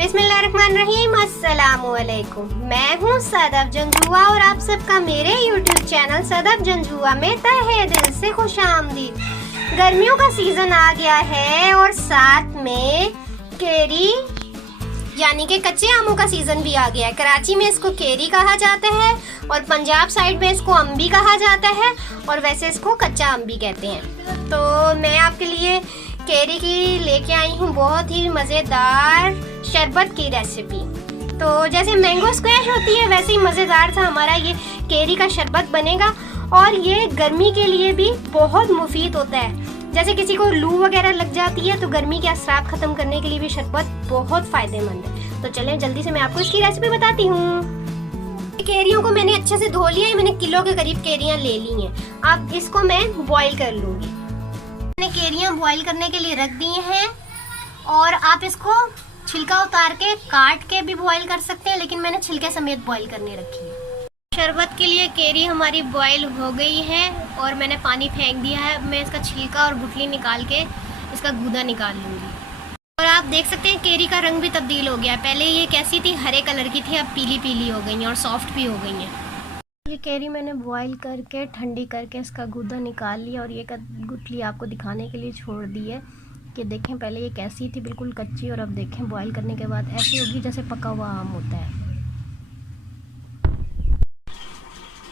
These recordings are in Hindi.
बिस्मिल्लाहिर्रहमानिर्रहीम, अस्सलामुअलैकुम। मैं हूँ सदफ जंजुआ और आप सबका मेरे YouTube चैनल सदफ जंजुआ में तहे दिल से खुशामदीद। गर्मियों का सीजन आ गया है और साथ में केरी यानी कि कच्चे आमों का सीजन भी आ गया है। कराची में इसको केरी कहा जाता है और पंजाब साइड में इसको अम्बी कहा जाता है और वैसे इसको कच्चा अम्बी कहते हैं। तो मैं आपके लिए केरी की लेके आई हूँ बहुत ही मज़ेदार शरबत की रेसिपी। तो जैसे मैंगो स्क्वैश होती है वैसे ही मज़ेदार सा हमारा ये केरी का शरबत बनेगा और ये गर्मी के लिए भी बहुत मुफीद होता है। जैसे किसी को लू वगैरह लग जाती है तो गर्मी के असरात ख़त्म करने के लिए भी शरबत बहुत फ़ायदेमंद है। तो चलें जल्दी से मैं आपको इसकी रेसिपी बताती हूँ। केरियों को मैंने अच्छे से धो लिया है, मैंने किलो के करीब केरियाँ ले ली हैं। अब इसको मैं बॉईल कर लूँगी। मैंने केरियाँ बॉईल करने के लिए रख दी हैं और आप इसको छिलका उतार के काट के भी बॉईल कर सकते हैं, लेकिन मैंने छिलके समेत बॉईल करने रखी है। शरबत के लिए केरी हमारी बॉईल हो गई है और मैंने पानी फेंक दिया है। मैं इसका छिलका और गुठली निकाल के इसका गूदा निकाल लूँगी। और आप देख सकते हैं केरी का रंग भी तब्दील हो गया है। पहले ये कैसी थी, हरे कलर की थी, अब पीली पीली हो गई हैं और सॉफ्ट भी हो गई हैं। ये केरी मैंने बॉईल करके ठंडी करके इसका गूदा निकाल लिया और ये गुठली आपको दिखाने के लिए छोड़ दी है कि देखें पहले ये कैसी थी, बिल्कुल कच्ची, और अब देखें बॉईल करने के बाद ऐसी होगी जैसे पका हुआ आम होता है।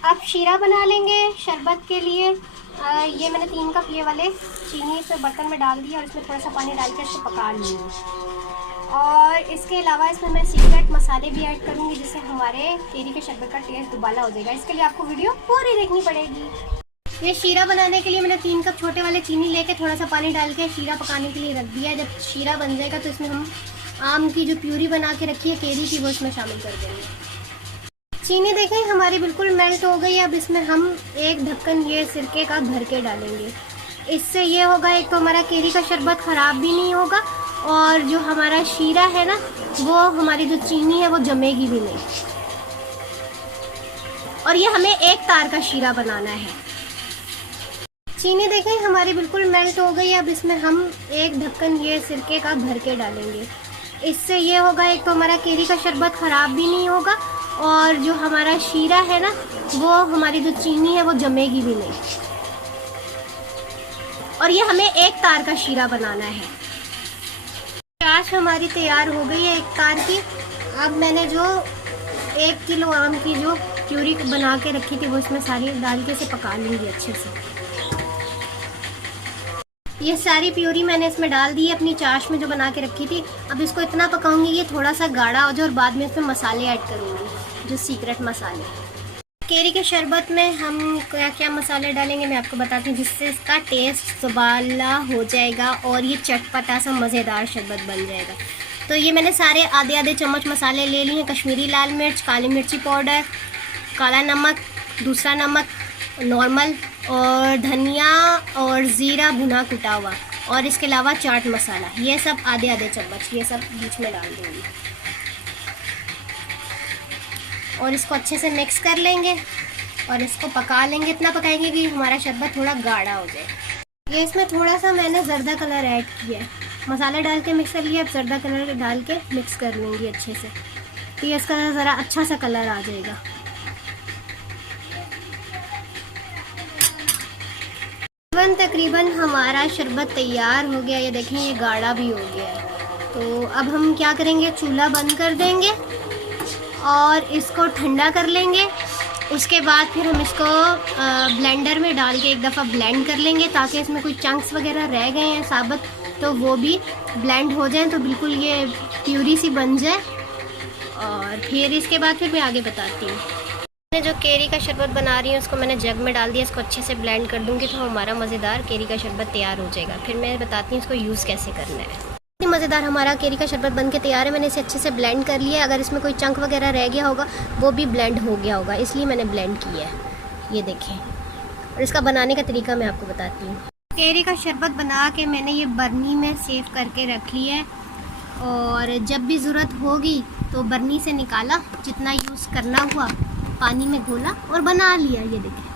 अब शीरा बना लेंगे शरबत के लिए। ये मैंने 3 कप ये वाले चीनी इस बर्तन में डाल दिया और इसमें थोड़ा सा पानी डाल के इसको पका लूँगी। और इसके अलावा इसमें मैं सीक्रेट मसाले भी ऐड करूँगी जिससे हमारे केरी के शरबत का टेस्ट दुबाला हो जाएगा। इसके लिए आपको वीडियो पूरी देखनी पड़ेगी। ये शीरा बनाने के लिए मैंने 3 कप छोटे वाले चीनी लेके थोड़ा सा पानी डाल के शीरा पकाने के लिए रख दिया है। जब शीरा बन जाएगा तो इसमें हम आम की जो प्यूरी बना के रखी है केरी की वो इसमें शामिल कर देंगे। चीनी देखें हमारी बिल्कुल मेल्ट हो गई है। अब इसमें हम एक ढक्कन ये सिरके का भर के डालेंगे। इससे ये होगा, एक तो हमारा केरी का शरबत ख़राब भी नहीं होगा और जो हमारा शीरा है ना वो हमारी जो चीनी है वो जमेगी भी नहीं। और ये हमें एक तार का शीरा बनाना है। चीनी देखें हमारी बिल्कुल मेल्ट हो गई है। अब इसमें हम एक ढक्कन ये सिरके का भर के डालेंगे। इससे ये होगा, एक तो हमारा केरी का शरबत ख़राब भी नहीं होगा और जो हमारा शीरा है ना वो हमारी जो चीनी है वो जमेगी भी नहीं। और ये हमें एक तार का शीरा बनाना है। चाश हमारी तैयार हो गई है एक तार की। अब मैंने जो 1 किलो आम की जो प्यूरी बना के रखी थी वो इसमें सारी डाल के इसे पका लूँगी अच्छे से। ये सारी प्यूरी मैंने इसमें डाल दी है अपनी चाश में जो बना के रखी थी। अब इसको इतना पकाऊंगी ये थोड़ा सा गाढ़ा हो जाए और बाद में इसमें मसाले ऐड करूँगी, जो सीक्रेट मसाले। केरी के शरबत में हम क्या क्या मसाले डालेंगे मैं आपको बताती हूँ जिससे इसका टेस्ट सुबाला हो जाएगा और ये चटपटा सा मज़ेदार शरबत बन जाएगा। तो ये मैंने सारे आधे आधे चम्मच मसाले ले लिए। कश्मीरी लाल मिर्च, काली मिर्ची पाउडर, काला नमक, दूसरा नमक नॉर्मल, और धनिया और ज़ीरा भुना कुटा हुआ, और इसके अलावा चाट मसाला, ये सब आधे आधे चम्मच ये सब बीच में डाल दूँगी। और इसको अच्छे से मिक्स कर लेंगे और इसको पका लेंगे। इतना पकाएंगे कि हमारा शरबत थोड़ा गाढ़ा हो जाए। ये इसमें थोड़ा सा मैंने ज़र्दा कलर ऐड किया है। मसाला डाल के मिक्स कर लिया, अब ज़र्दा कलर डाल के मिक्स कर लूँगी अच्छे से, तो ये इसका ज़रा अच्छा सा कलर आ जाएगा। तकरीबन हमारा शरबत तैयार हो गया। ये देखें ये गाढ़ा भी हो गया है। तो अब हम क्या करेंगे, चूल्हा बंद कर देंगे और इसको ठंडा कर लेंगे। उसके बाद फिर हम इसको ब्लेंडर में डाल के एक दफ़ा ब्लेंड कर लेंगे ताकि इसमें कोई चंक्स वगैरह रह गए हैं साबुत तो वो भी ब्लेंड हो जाए, तो बिल्कुल ये प्यूरी सी बन जाए। और फिर इसके बाद फिर मैं आगे बताती हूँ। मैंने जो केरी का शरबत बना रही हूँ उसको मैंने जग में डाल दिया। इसको अच्छे से ब्लेंड कर दूँगी तो हमारा मज़ेदार केरी का शरबत तैयार हो जाएगा। फिर मैं बताती हूँ इसको यूज़ कैसे करना है। मज़ेदार हमारा केरी का शरबत बन के तैयार है। मैंने इसे अच्छे से ब्लेंड कर लिया है। अगर इसमें कोई चंक वगैरह रह गया होगा वो भी ब्लेंड हो गया होगा, इसलिए मैंने ब्लेंड किया है। ये देखें। और इसका बनाने का तरीका मैं आपको बताती हूँ। केरी का शरबत बना के मैंने ये बर्नी में सेव करके रख लिया है और जब भी ज़रूरत होगी तो बर्नी से निकाला, जितना यूज़ करना हुआ पानी में घोला और बना लिया। ये देखें,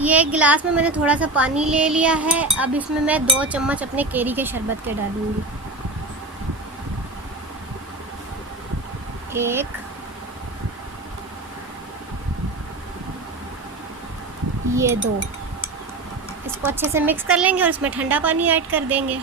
ये एक गिलास में मैंने थोड़ा सा पानी ले लिया है। अब इसमें मैं 2 चम्मच अपने केरी के शरबत के डालूंगी। एक, ये 2। इसको अच्छे से मिक्स कर लेंगे और इसमें ठंडा पानी ऐड कर देंगे।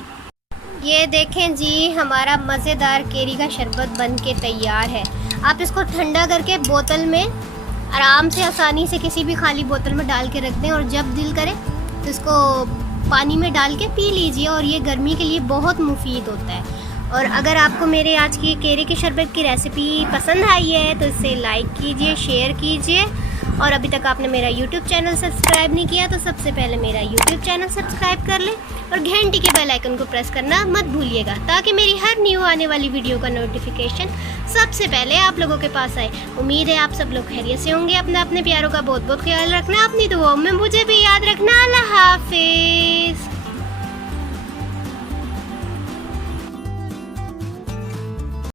ये देखें जी, हमारा मज़ेदार केरी का शरबत बन के तैयार है। आप इसको ठंडा करके बोतल में आराम से आसानी से किसी भी खाली बोतल में डाल के रख दें और जब दिल करे तो इसको पानी में डाल के पी लीजिए और ये गर्मी के लिए बहुत मुफीद होता है। और अगर आपको मेरे आज की केरी के शरबत की रेसिपी पसंद आई है तो इसे लाइक कीजिए, शेयर कीजिए, और अभी तक आपने मेरा YouTube चैनल सब्सक्राइब नहीं किया तो सबसे पहले मेरा YouTube चैनल सब्सक्राइब कर लें और घंटी के बेल आइकन को प्रेस करना मत भूलिएगा ताकि मेरी हर न्यू आने वाली वीडियो का नोटिफिकेशन सबसे पहले आप लोगों के पास आए। उम्मीद है आप सब लोग खैरियत से होंगे। अपने प्यारों का बहुत बहुत ख्याल रखना, अपनी दुआओं में मुझे भी याद रखना। अल्लाह